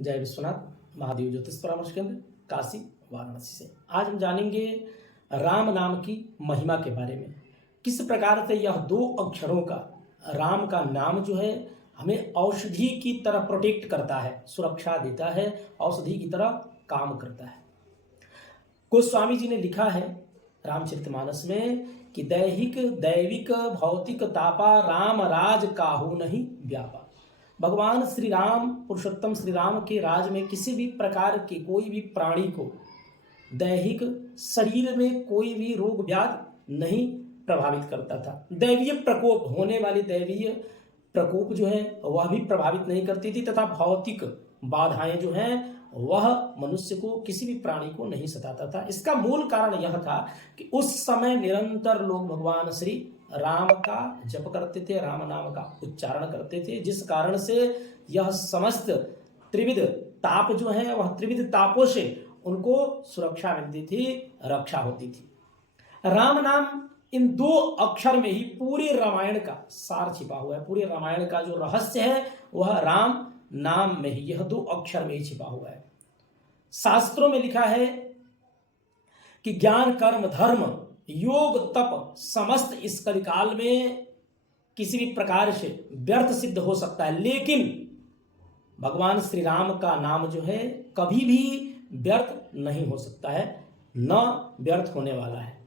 जय विश्वनाथ महादेव ज्योतिष परामर्श केंद्र काशी वाराणसी से आज हम जानेंगे राम नाम की महिमा के बारे में। किस प्रकार से यह दो अक्षरों का राम का नाम जो है हमें औषधि की तरह प्रोटेक्ट करता है, सुरक्षा देता है, औषधि की तरह काम करता है। गोस्वामी जी ने लिखा है रामचरितमानस में कि दैहिक दैविक भौतिक तापा राम राज काहू नहीं व्यापा। भगवान श्री राम पुरुषोत्तम श्री राम के राज में किसी भी प्रकार के कोई भी प्राणी को दैहिक शरीर में कोई भी रोग व्याधि नहीं प्रभावित करता था। दैवीय प्रकोप होने वाली दैवीय प्रकोप जो है वह भी प्रभावित नहीं करती थी तथा भौतिक बाधाएं जो हैं वह मनुष्य को किसी भी प्राणी को नहीं सताता था। इसका मूल कारण यह था कि उस समय निरंतर लोग भगवान श्री राम का जप करते थे, राम नाम का उच्चारण करते थे, जिस कारण से यह समस्त त्रिविध ताप जो है वह त्रिविध तापों से उनको सुरक्षा मिलती थी, रक्षा होती थी। राम नाम इन दो अक्षर में ही पूरे रामायण का सार छिपा हुआ है। पूरे रामायण का जो रहस्य है वह राम नाम में ही, यह दो अक्षर में ही छिपा हुआ है। शास्त्रों में लिखा है कि ज्ञान कर्म धर्म योग तप समस्त इस कलिकाल में किसी भी प्रकार से व्यर्थ सिद्ध हो सकता है, लेकिन भगवान श्री राम का नाम जो है कभी भी व्यर्थ नहीं हो सकता है, न व्यर्थ होने वाला है।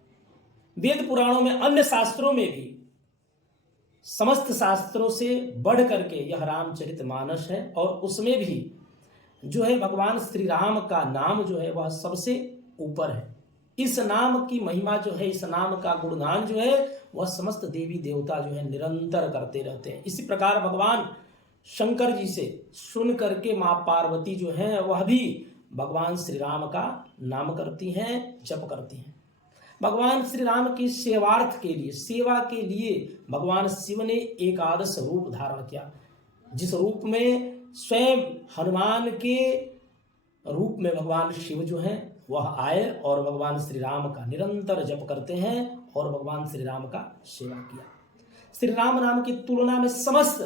वेद पुराणों में, अन्य शास्त्रों में भी, समस्त शास्त्रों से बढ़ करके यह रामचरितमानस है और उसमें भी जो है भगवान श्री राम का नाम जो है वह सबसे ऊपर है। इस नाम की महिमा जो है, इस नाम का गुणगान जो है वह समस्त देवी देवता जो है निरंतर करते रहते हैं। इसी प्रकार भगवान शंकर जी से सुन करके माँ पार्वती जो है वह भी भगवान श्री राम का नाम करती हैं, जप करती हैं। भगवान श्री राम की सेवार्थ के लिए, सेवा के लिए भगवान शिव ने एकादश रूप धारण किया, जिस रूप में स्वयं हनुमान के रूप में भगवान शिव जो है वह आए और भगवान श्री राम का निरंतर जप करते हैं और भगवान श्री राम का सेवा किया। श्री राम नाम की तुलना में समस्त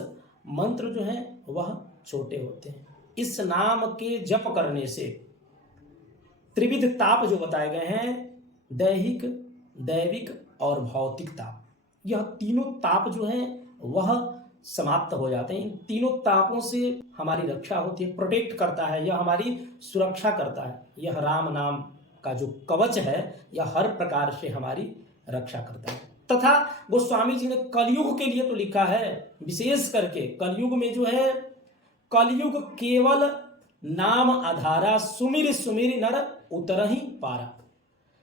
मंत्र जो है वह छोटे होते हैं। इस नाम के जप करने से त्रिविध ताप जो बताए गए हैं, दैहिक दैविक और भौतिक ताप, यह तीनों ताप जो हैं वह समाप्त हो जाते हैं। इन तीनों तापों से हमारी रक्षा होती है, प्रोटेक्ट करता है, यह हमारी सुरक्षा करता है। यह राम नाम का जो कवच है यह हर प्रकार से हमारी रक्षा करता है। तथा गोस्वामी जी ने कलयुग के लिए तो लिखा है, विशेष करके कलयुग में जो है, कलयुग केवल नाम आधारा सुमिर सुमिर नर उतर ही पारा।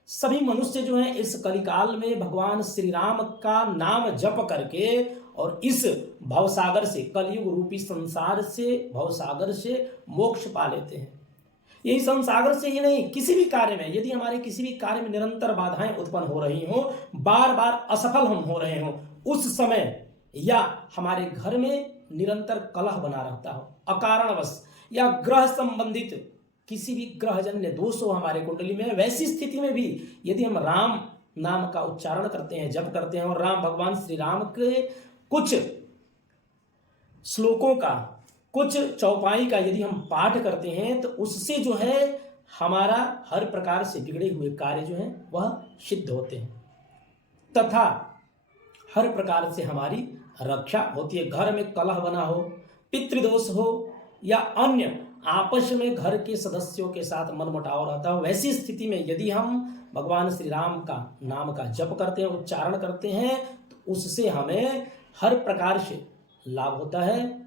सभी मनुष्य जो हैं इस कलिकाल में भगवान श्री राम का नाम जप करके और इस भवसागर से, कलयुग रूपी संसार से, भवसागर से मोक्ष पा लेते हैं। यही संसागर से ही नहीं, किसी भी कार्य में, यदि हमारे किसी भी कार्य में निरंतर बाधाएं उत्पन्न हो रही हो, बार बार असफल हम हो रहे हो उस समय, या हमारे घर में निरंतर कलह बना रहता हो अकारणवश, या ग्रह संबंधित किसी भी ग्रहजन्य दोष हो हमारे कुंडली में, वैसी स्थिति में भी यदि हम राम नाम का उच्चारण करते हैं, जप करते हैं और राम भगवान श्री राम के कुछ श्लोकों का, कुछ चौपाई का यदि हम पाठ करते हैं तो उससे जो है हमारा हर प्रकार से बिगड़े हुए कार्य जो है वह सिद्ध होते हैं तथा हर प्रकार से हमारी रक्षा होती है। घर में कलह बना हो, पितृदोष हो या अन्य आपस में घर के सदस्यों के साथ मनमुटाव रहता हो, वैसी स्थिति में यदि हम भगवान श्री राम का नाम का जप करते हैं, उच्चारण करते हैं, तो उससे हमें हर प्रकार से लाभ होता है।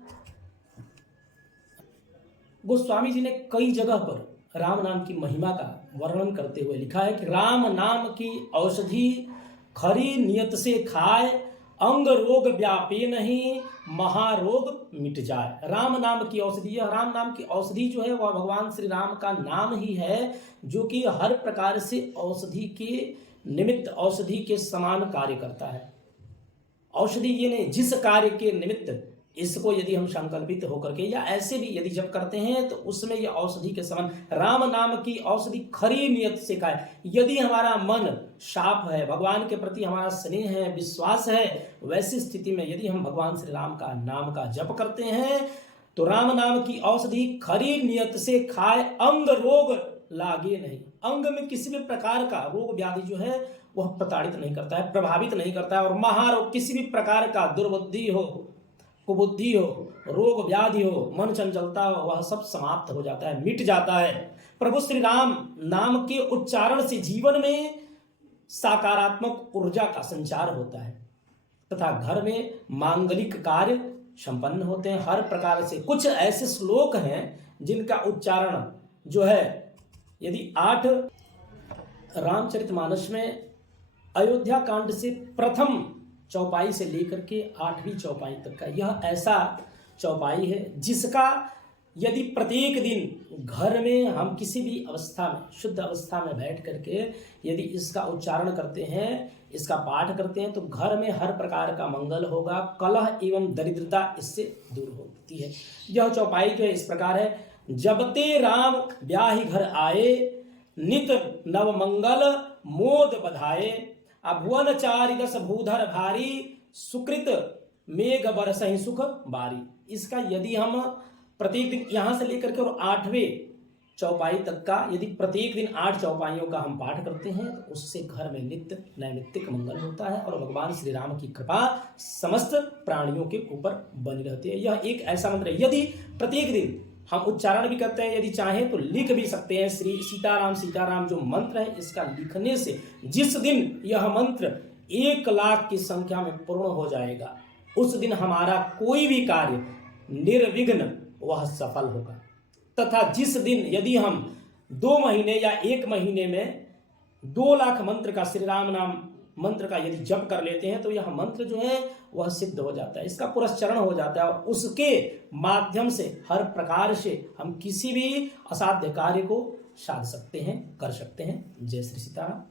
गोस्वामी जी ने कई जगह पर राम नाम की महिमा का वर्णन करते हुए लिखा है कि राम नाम की औषधि खरी नियत से खाए, अंग रोग व्यापे नहीं, महारोग मिट जाए। राम नाम की औषधि, यह राम नाम की औषधि जो है वह भगवान श्री राम का नाम ही है, जो कि हर प्रकार से औषधि के निमित्त, औषधि के समान कार्य करता है। औषधि ये नहीं, जिस कार्य के निमित्त इसको यदि हम संकल्पित होकर के या ऐसे भी यदि जब करते हैं तो उसमें यह औषधि के समान, राम नाम की औषधि खरी नियत से खाए। यदि हमारा मन साफ है, भगवान के प्रति हमारा स्नेह है, विश्वास है, वैसी स्थिति में यदि हम भगवान श्री राम का नाम का जप करते हैं तो राम नाम की औषधि खरी नियत से खाए, अंग रोग लागे नहीं। अंग में किसी भी प्रकार का रोग व्याधि जो है वह प्रताड़ित नहीं करता है, प्रभावित नहीं करता है। और महारोग, किसी भी प्रकार का दुर्बुद्धि हो, कुबुद्धि हो, रोग व्याधि हो, मन चंचलता हो, वह सब समाप्त हो जाता है, मिट जाता है। प्रभु श्री राम नाम के उच्चारण से जीवन में सकारात्मक ऊर्जा का संचार होता है तथा घर में मांगलिक कार्य संपन्न होते हैं। हर प्रकार से कुछ ऐसे श्लोक हैं जिनका उच्चारण जो है, यदि 8 रामचरितमानस में अयोध्या कांड से प्रथम चौपाई से लेकर के 8वीं चौपाई तक का यह ऐसा चौपाई है जिसका यदि प्रत्येक दिन घर में हम किसी भी अवस्था में, शुद्ध अवस्था में बैठ करके यदि इसका उच्चारण करते हैं, इसका पाठ करते हैं, तो घर में हर प्रकार का मंगल होगा, कलह एवं दरिद्रता इससे दूर होती है। यह चौपाई जो है इस प्रकार है। जबते राम ब्याहि घर आए, नित नव मंगल मोद बधाए, अभुवन चारि दस भूधर भारी, सुकृत मेघ बरसहि सुख बारी। इसका यदि हम प्रत्येक दिन यहाँ से लेकर के और 8वें चौपाई तक का यदि प्रत्येक दिन 8 चौपाइयों का हम पाठ करते हैं तो उससे घर में नित्य नैमित्तिक मंगल होता है और भगवान श्री राम की कृपा समस्त प्राणियों के ऊपर बनी रहती है। यह एक ऐसा मंत्र है, यदि प्रत्येक दिन हम उच्चारण भी करते हैं, यदि चाहें तो लिख भी सकते हैं। श्री सीताराम सीताराम जो मंत्र है, इसका लिखने से जिस दिन यह मंत्र 1 लाख की संख्या में पूर्ण हो जाएगा, उस दिन हमारा कोई भी कार्य निर्विघ्न वह सफल होगा। तथा जिस दिन यदि हम 2 महीने या 1 महीने में 2 लाख मंत्र का, श्री राम नाम मंत्र का यदि जप कर लेते हैं तो यह मंत्र जो है वह सिद्ध हो जाता है, इसका पुरस्चरण हो जाता है और उसके माध्यम से हर प्रकार से हम किसी भी असाध्य कार्य को साध सकते हैं, कर सकते हैं। जय श्री सीताराम।